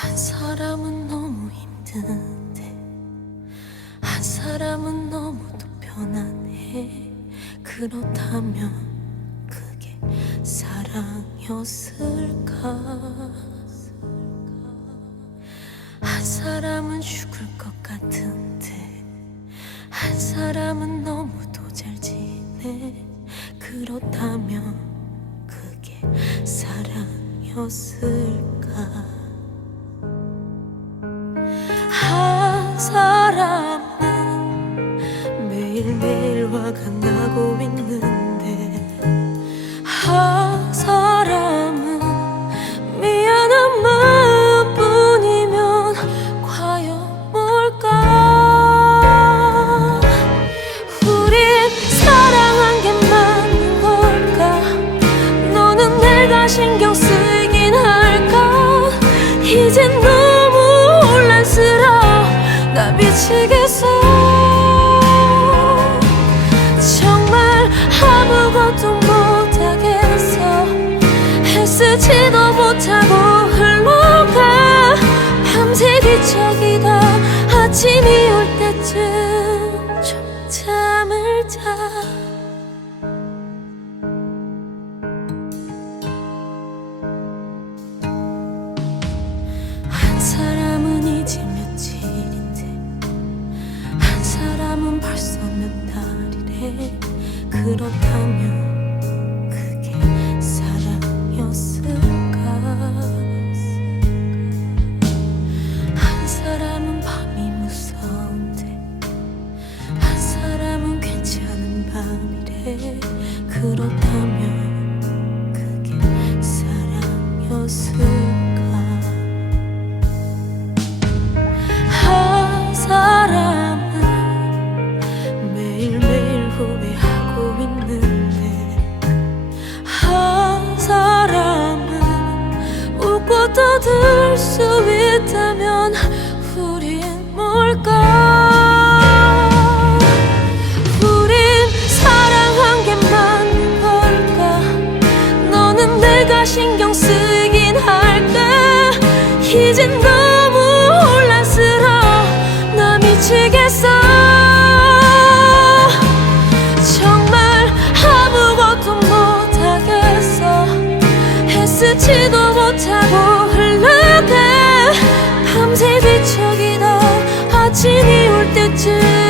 한 사람은 너무 힘든데 한 사람은 너무도 편안해. 그렇다면 그게 사랑이었을까? 한 사람은 죽을 것 같은데 한 사람은 너무도 잘 지내. 그렇다면 그게 사랑이었을까 매일매일 화가 나고 있는데. 한 사람은 미안한 마음뿐이면 과연 뭘까? 우린 사랑한 게 맞는 걸까? 너는 내가 신경 쓰이긴 할까? 이젠 너무 혼란스러워. 나 미치겠어 못하고 흘러가. 밤새 뒤척이다. 아침이 올 때쯤 좀 잠을 자. 한 사람은 이제 며칠인데 한 사람은 벌써 몇 달이래. 그렇다면 그렇다면 그게 사랑이었을까? 한 사람은 매일매일 후회하고 있는데 한 사람은 웃고 떠들 수 있다면 신경 쓰긴 할까 이젠 너무 혼란스러워. 나 미치겠어. 정말 아무것도 못하겠어. 애쓰지도 못하고 흘러가. 밤새 뒤척이다 아침이 올 때쯤